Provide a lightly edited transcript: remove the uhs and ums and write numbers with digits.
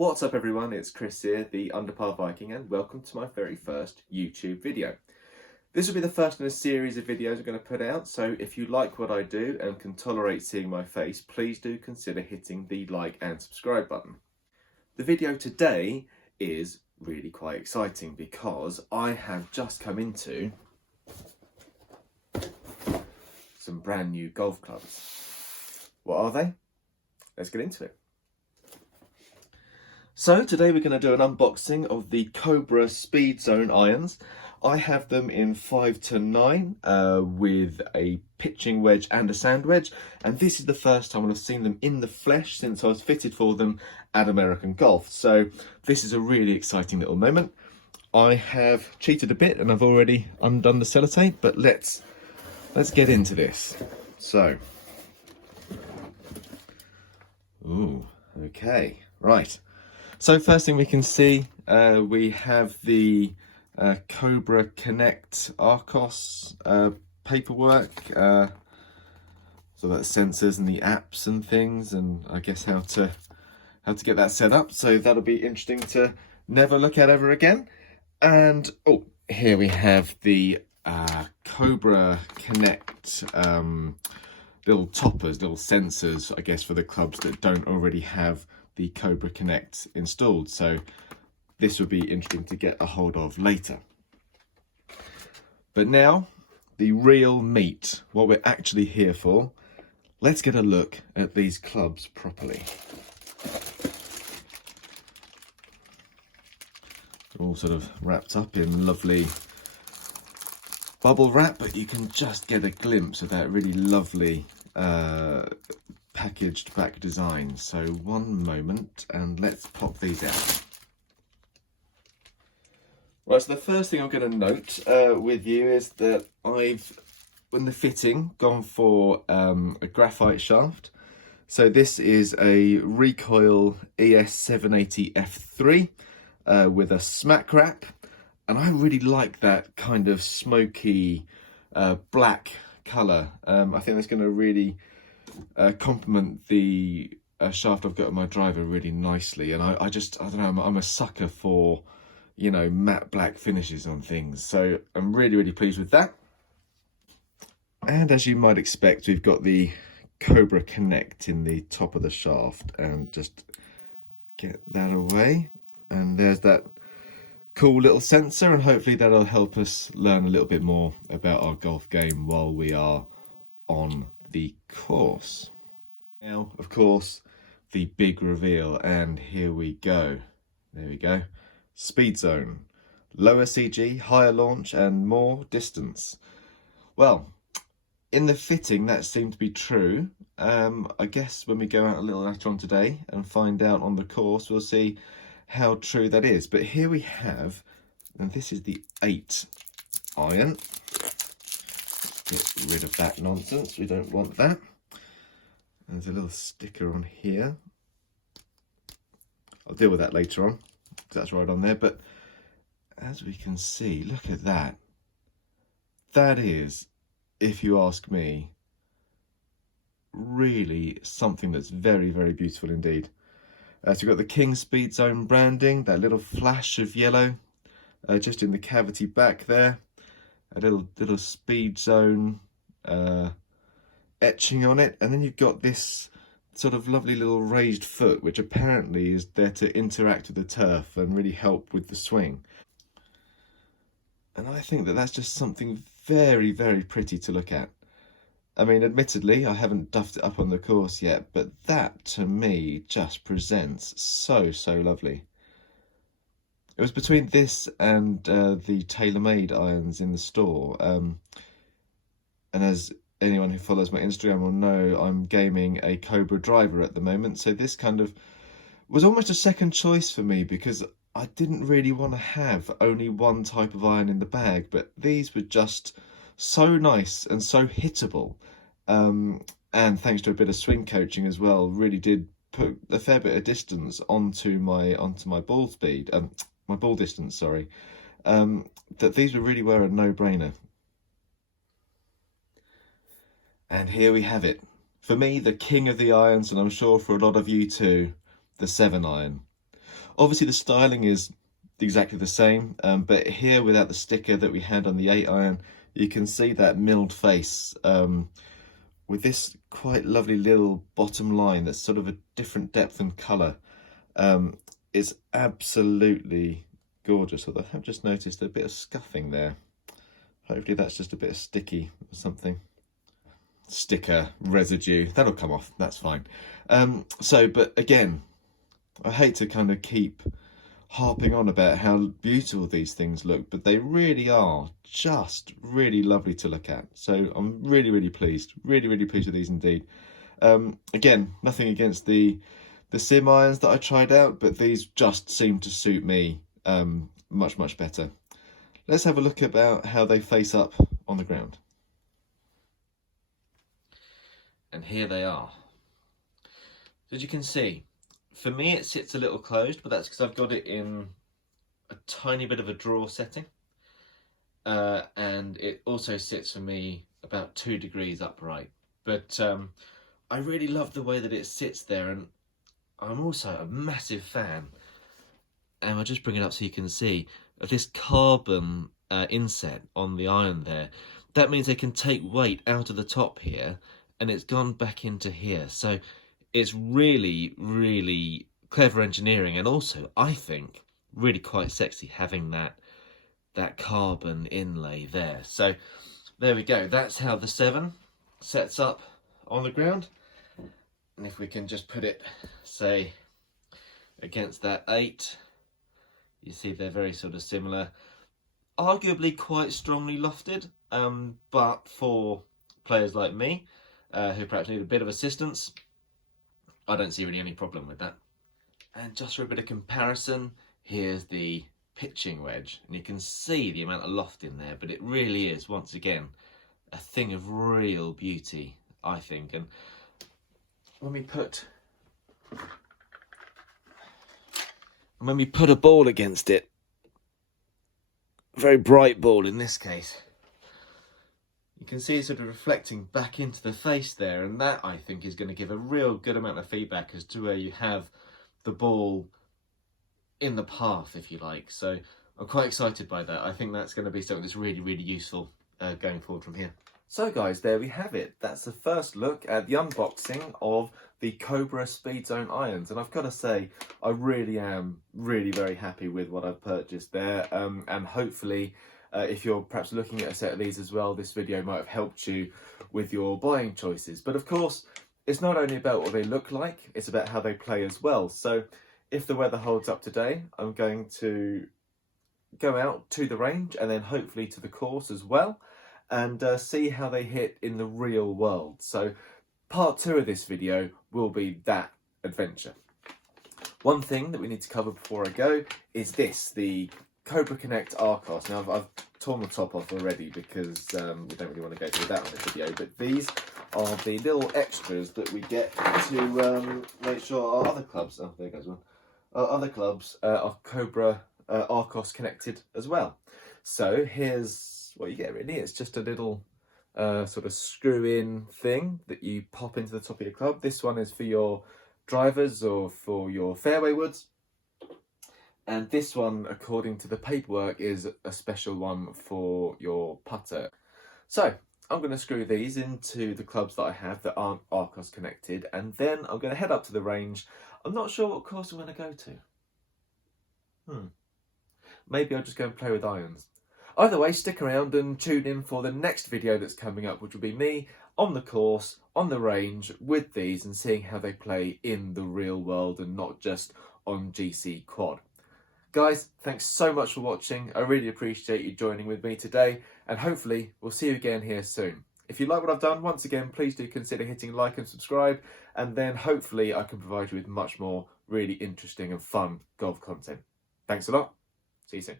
What's up everyone, it's Chris here, the Underpar Viking, and welcome to my very first YouTube video. This will be the first in a series of videos I'm going to put out, so if you like what I do and can tolerate seeing my face, please do consider hitting the like and subscribe button. The video today is really quite exciting because I have just come into some brand new golf clubs. What are they? Let's get into it. So today we're going to do an unboxing of the Cobra Speedzone irons. I have them in 5-9 with a pitching wedge and a sand wedge, and this is the first time I've seen them in the flesh since I was fitted for them at American Golf. So this is a really exciting little moment. I have cheated a bit and I've already undone the sellotape, but let's get into this. So, ooh, okay, right. So first thing we can see, we have the Cobra Connect Arcos paperwork. So that's sensors and the apps and things, and I guess how to get that set up. So that'll be interesting to never look at ever again. And oh, here we have the Cobra Connect little toppers, little sensors, I guess, for the clubs that don't already have the Cobra Connect installed, so this would be interesting to get a hold of later. But now, the real meat, what we're actually here for. Let's get a look at these clubs properly. All sort of wrapped up in lovely bubble wrap, but you can just get a glimpse of that really lovely packaged back design. So one moment and let's pop these out. Right, so the first thing I'm going to note with you is that I've, in the fitting, gone for a graphite shaft. So this is a Recoil ES780 F3 with a smack wrap, and I really like that kind of smoky black colour. I think that's going to really complement the shaft I've got on my driver really nicely, and I don't know, I'm a sucker for, you know, matte black finishes on things, so I'm really pleased with that. And as you might expect, we've got the Cobra Connect in the top of the shaft, and just get that away, and there's that cool little sensor, and hopefully that'll help us learn a little bit more about our golf game while we are on the course. Now, of course, the big reveal, and here we go. There we go. Speedzone. Lower CG, higher launch, and more distance. Well, in the fitting, that seemed to be true. I guess when we go out a little later on today and find out on the course, we'll see how true that is. But here we have, and this is the 8 iron. Get rid of that nonsense, we don't want that. There's a little sticker on here. I'll deal with that later on, because that's right on there. But as we can see, look at that. That is, if you ask me, really something that's very beautiful indeed. So you've got the King Speedzone branding, that little flash of yellow just in the cavity back there. A little Speedzone etching on it, and then you've got this sort of lovely little raised foot, which apparently is there to interact with the turf and really help with the swing. And I think that that's just something very pretty to look at. I mean, admittedly, I haven't duffed it up on the course yet, but that to me just presents so lovely. It was between this and the TaylorMade irons in the store, and as anyone who follows my Instagram will know, I'm gaming a Cobra driver at the moment, so this kind of was almost a second choice for me, because I didn't really want to have only one type of iron in the bag, but these were just so nice and so hittable, and thanks to a bit of swing coaching as well, really did put a fair bit of distance onto my ball speed. My ball distance, sorry, that these really were a no-brainer. And here we have it. For me, the king of the irons, and I'm sure for a lot of you too, the 7 iron. Obviously the styling is exactly the same, but here without the sticker that we had on the 8 iron, you can see that milled face with this quite lovely little bottom line that's sort of a different depth and colour. It's absolutely gorgeous. Although I have just noticed a bit of scuffing there. Hopefully that's just a bit of sticky or something. Sticker residue, that'll come off, that's fine. But again, I hate to kind of keep harping on about how beautiful these things look, but they really are just really lovely to look at. So I'm really pleased, really pleased with these indeed. Again, nothing against the sim irons that I tried out, but these just seem to suit me much better. Let's have a look about how they face up on the ground. And here they are. As you can see, for me it sits a little closed, but that's because I've got it in a tiny bit of a drawer setting. And it also sits for me about 2 degrees upright. But I really love the way that it sits there, and I'm also a massive fan, and I'll just bring it up so you can see, of this carbon inset on the iron there. That means they can take weight out of the top here, and it's gone back into here. So it's really clever engineering, and also I think really quite sexy having that carbon inlay there. So there we go, that's how the 7 sets up on the ground. And if we can just put it, say, against that 8, you see they're very sort of similar, arguably quite strongly lofted, but for players like me who perhaps need a bit of assistance, I don't see really any problem with that. And just for a bit of comparison, here's the pitching wedge, and you can see the amount of loft in there, but it really is, once again, a thing of real beauty, I think. And when we put a ball against it, a very bright ball in this case, you can see it sort of reflecting back into the face there, and that I think is going to give a real good amount of feedback as to where you have the ball in the path, if you like. So I'm quite excited by that. I think that's going to be something that's really useful going forward from here. So guys, there we have it. That's the first look at the unboxing of the Cobra Speedzone irons, and I've got to say I really am very happy with what I've purchased there, and hopefully if you're perhaps looking at a set of these as well, this video might have helped you with your buying choices. But of course, it's not only about what they look like, it's about how they play as well. So if the weather holds up today, I'm going to go out to the range and then hopefully to the course as well, and see how they hit in the real world. So part 2 of this video will be that adventure. One thing that we need to cover before I go is this, the Cobra Connect Arcos. Now I've torn the top off already because we don't really want to go through that on this video, but these are the little extras that we get to make sure our other clubs, oh there goes one, our other clubs are Cobra Arcos connected as well. So here's what you get really. It's just a little sort of screw-in thing that you pop into the top of your club. This one is for your drivers or for your fairway woods. And this one, according to the paperwork, is a special one for your putter. So I'm going to screw these into the clubs that I have that aren't Arcos connected, and then I'm going to head up to the range. I'm not sure what course I'm going to go to. Maybe I'll just go and play with irons. Either way, stick around and tune in for the next video that's coming up, which will be me on the course, on the range with these, and seeing how they play in the real world and not just on GC Quad. Guys, thanks so much for watching. I really appreciate you joining with me today, and hopefully we'll see you again here soon. If you like what I've done, once again, please do consider hitting like and subscribe, and then hopefully I can provide you with much more really interesting and fun golf content. Thanks a lot. See you soon.